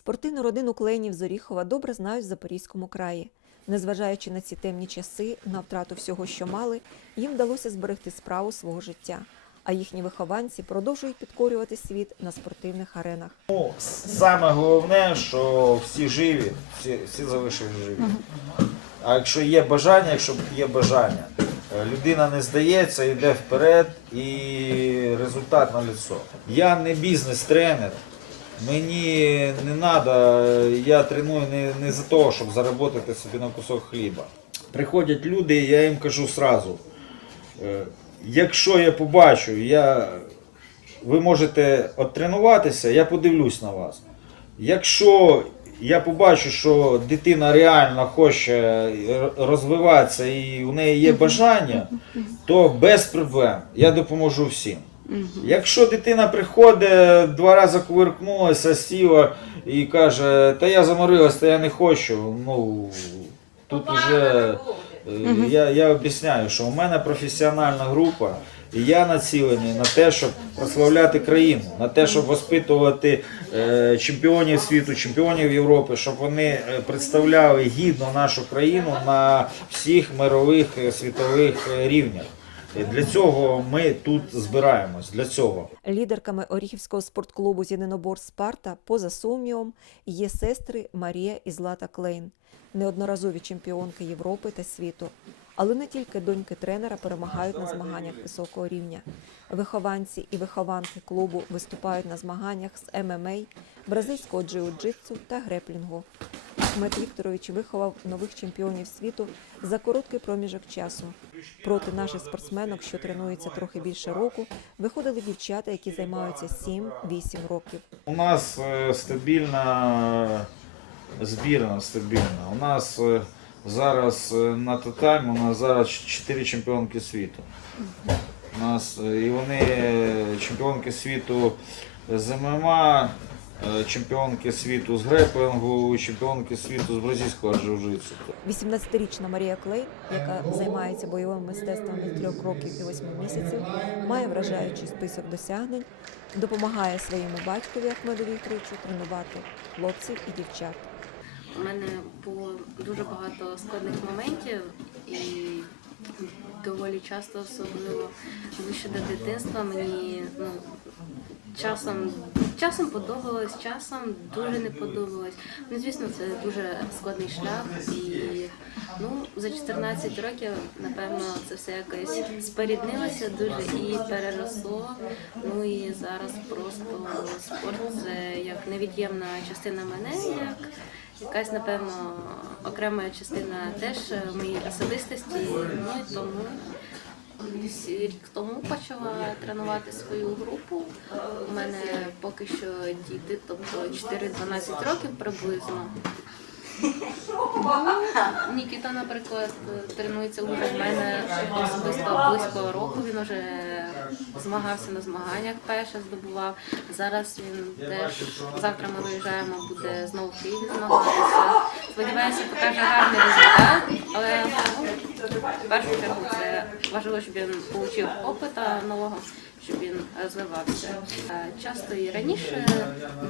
Спортивну родину Клейнів з Оріхова добре знають в Запорізькому краї. Незважаючи на ці темні часи, на втрату всього, що мали, їм вдалося зберегти справу свого життя. А їхні вихованці продовжують підкорювати світ на спортивних аренах. Ну, саме головне, що всі живі, всі, всі залишились живі. А якщо є бажання, якщо є бажання, е, людина не здається, йде вперед і результат на лицо. Я не бізнес-тренер. Мені не треба, я треную не, не за того, щоб заробити собі на кусок хліба. Приходять люди, я їм кажу сразу. е, Якщо я побачу, я, ви можете оттренуватися, я подивлюсь на вас. Якщо я побачу, що дитина реально хоче розвиватися і у неї є бажання, то без проблем я допоможу всім. Якщо дитина приходить, два рази кувиркнулася, сіла і каже, та я заморилась, та я не хочу, ну тут вже е, я, я об'ясняю, що у мене професіональна група, і я націлений на те, щоб прославляти країну, на те, щоб воспитувати е, чемпіонів світу, чемпіонів Європи, щоб вони е, представляли гідно нашу країну на всіх мирових е, світових рівнях. Для цього ми тут збираємось. Для цього. Лідерками Оріхівського спортклубу з єдиноборств Спарта поза сумнівом є сестри Марія і Злата Клейн, неодноразові чемпіонки Європи та світу. Але не тільки доньки тренера перемагають на змаганнях високого рівня. Вихованці і вихованки клубу виступають на змаганнях з ММА, бразильського джиу-джитсу та греплінгу. Ахмед Вікторович виховав нових чемпіонів світу за короткий проміжок часу. Проти наших спортсменок, що тренуються трохи більше року, виходили дівчата, які займаються 7-8 років. У нас е, стабільна збірна, стабільна. У нас е, зараз е, на татамі, у нас зараз 4 чемпіонки світу. У нас і вони чемпіонки світу з ММА, чемпіонки світу з греплингу, чемпіонки світу з бразильського джиу-джитсу. 18-річна Марія Клей, яка займається бойовим мистецтвом від 3 років і 8 місяців, має вражаючий список досягнень, допомагає своєму батькові Ахмеду Вікторовичу тренувати хлопців і дівчат. У мене було дуже багато складних моментів і доволі часто, особливо ближче до дитинства, мені ну, часом, часом подобалось, часом дуже не подобалось. Ну, звісно, це дуже складний шлях і ну, за 14 років, напевно, це все якось споріднилося дуже і переросло. Ну і зараз просто спорт це як невід'ємна частина мене, як якась, напевно, окрема частина теж моєї особистості. Ну і тому десь рік тому почала тренувати свою групу. У мене поки що діти, тобто 4-12 років приблизно. Ну, Нікіта, наприклад, тренується вже в мене особисто близько року. Він вже змагався на змаганнях, перше здобував. Зараз він теж завтра ми виїжджаємо, буде знову в Києві змагатися. Сподіваюся, покаже гарний результат, але в першу чергу це важливо, щоб він отримав опита нового, щоб він розвивався. Е, Часто і раніше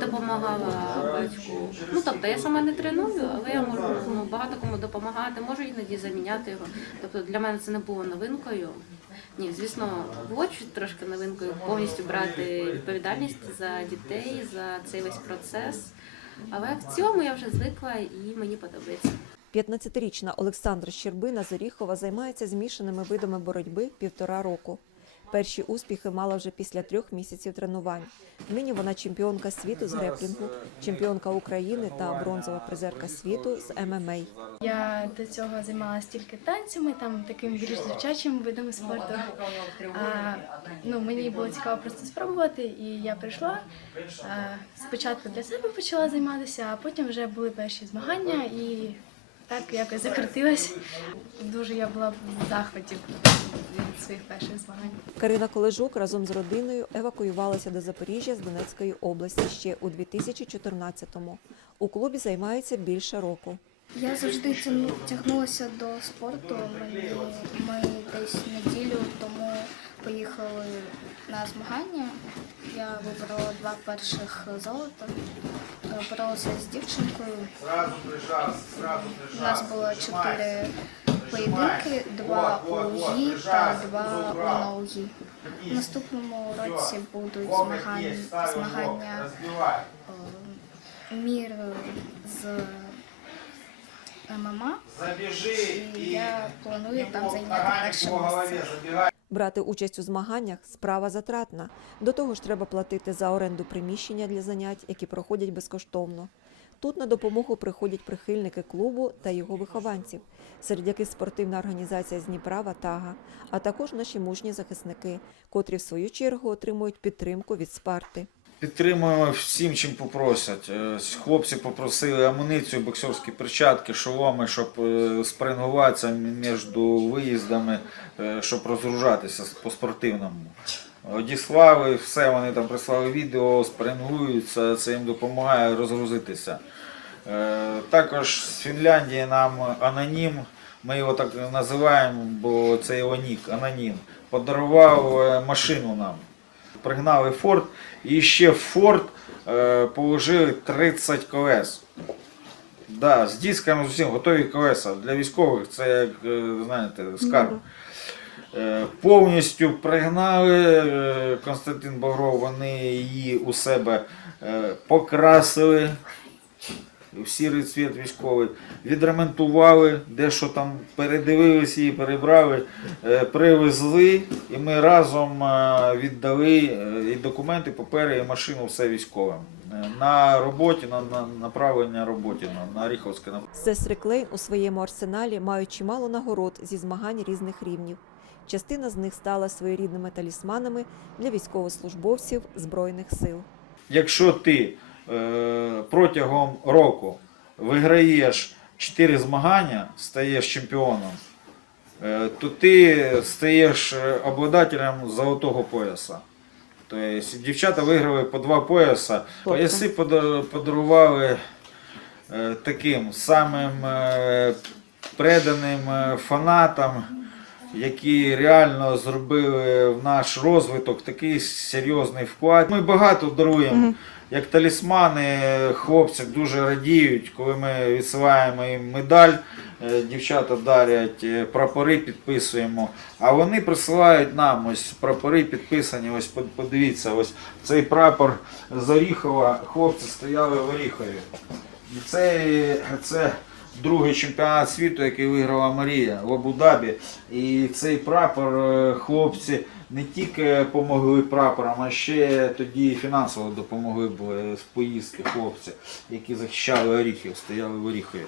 допомагала батьку. Ну тобто я сама не треную, але я можу ну, багато кому допомагати, можу іноді заміняти його. Тобто для мене це не було новинкою. Ні, звісно, було трошки новинкою повністю брати відповідальність за дітей, за цей весь процес. Але в цілому я вже звикла і мені подобається. 15-річна Олександра Щербина з Оріхова займається змішаними видами боротьби півтора року. Перші успіхи мала вже після трьох місяців тренувань. Нині вона чемпіонка світу з греплінгу, чемпіонка України та бронзова призерка світу з ММА. Я до цього займалася тільки танцями, там таким більш дівчачим видами спорту. А, ну, мені було цікаво просто спробувати, і я прийшла. А, спочатку для себе почала займатися, а потім вже були перші змагання і так якось закрутилась. Дуже я була в захваті від своїх перших змагань. Карина Колежук разом з родиною евакуювалася до Запоріжжя з Донецької області ще у 2014-му. У клубі займаються більше року. Я завжди тягну- тягнулася до спорту. Мені ми десь неділю тому поїхали на змагання. Я вибрала два перших золота. Боролася з дівчинкою. У нас було чотири поєдинки, два у гі та два у ноугі. В наступному році будуть змагання, змагання е, мір з ММА. І я планую там зайняти перше місце. Брати участь у змаганнях справа затратна. До того ж, треба платити за оренду приміщення для занять, які проходять безкоштовно. Тут на допомогу приходять прихильники клубу та його вихованців, серед яких спортивна організація з Дніпра Ватага, а також наші мужні захисники, котрі в свою чергу отримують підтримку від Спарти. Підтримуємо всім, чим попросять. Е, Хлопці попросили амуніцію, боксерські перчатки, шоломи, щоб е, спрингуватися між виїздами, е, щоб розгружатися по спортивному. Одіслали, все, вони там прислали відео, спрингуються, це їм допомагає розгрузитися. Також з Фінляндії нам анонім, ми його так називаємо, бо це його нік, анонім, подарував машину нам. Пригнали Форд і ще в Форд е, положили 30 колес. Да, з дисками з усім готові колеса. Для військових це як е, знаєте, скарб. Е, Повністю пригнали е, Константин Багров, вони її у себе е, покрасили. В сірий цвіт військовий, відремонтували, дещо там передивилися її, перебрали, е, привезли, і ми разом е, віддали е, і документи, папери, і машину все військовим. На роботі, на, на направлення роботі, на, на Ріховське направлення. Сестри Клейн у своєму арсеналі мають чимало нагород зі змагань різних рівнів. Частина з них стала своєрідними талісманами для військовослужбовців Збройних сил. Якщо ти протягом року виграєш 4 змагання, стаєш чемпіоном, е, то ти стаєш е, обладателем золотого пояса. Тобто дівчата виграли по два пояса. Пояси подарували е, таким самим е, преданим е, фанатам, які реально зробили в наш розвиток такий серйозний вклад. Ми багато даруємо. Як талісмани, хлопці дуже радіють, коли ми відсилаємо їм медаль. е, Дівчата дарять е, прапори, підписуємо. А вони присилають нам ось прапори підписані. Ось подивіться, ось цей прапор з Оріхова. Хлопці стояли в Оріхові. І це, це другий чемпіонат світу, який виграла Марія в Абу-Дабі. І цей прапор е, хлопці не тільки допомогли прапорам, а ще тоді фінансово допомогли е, з поїздки хлопці, які захищали Оріхів, стояли в Оріхові.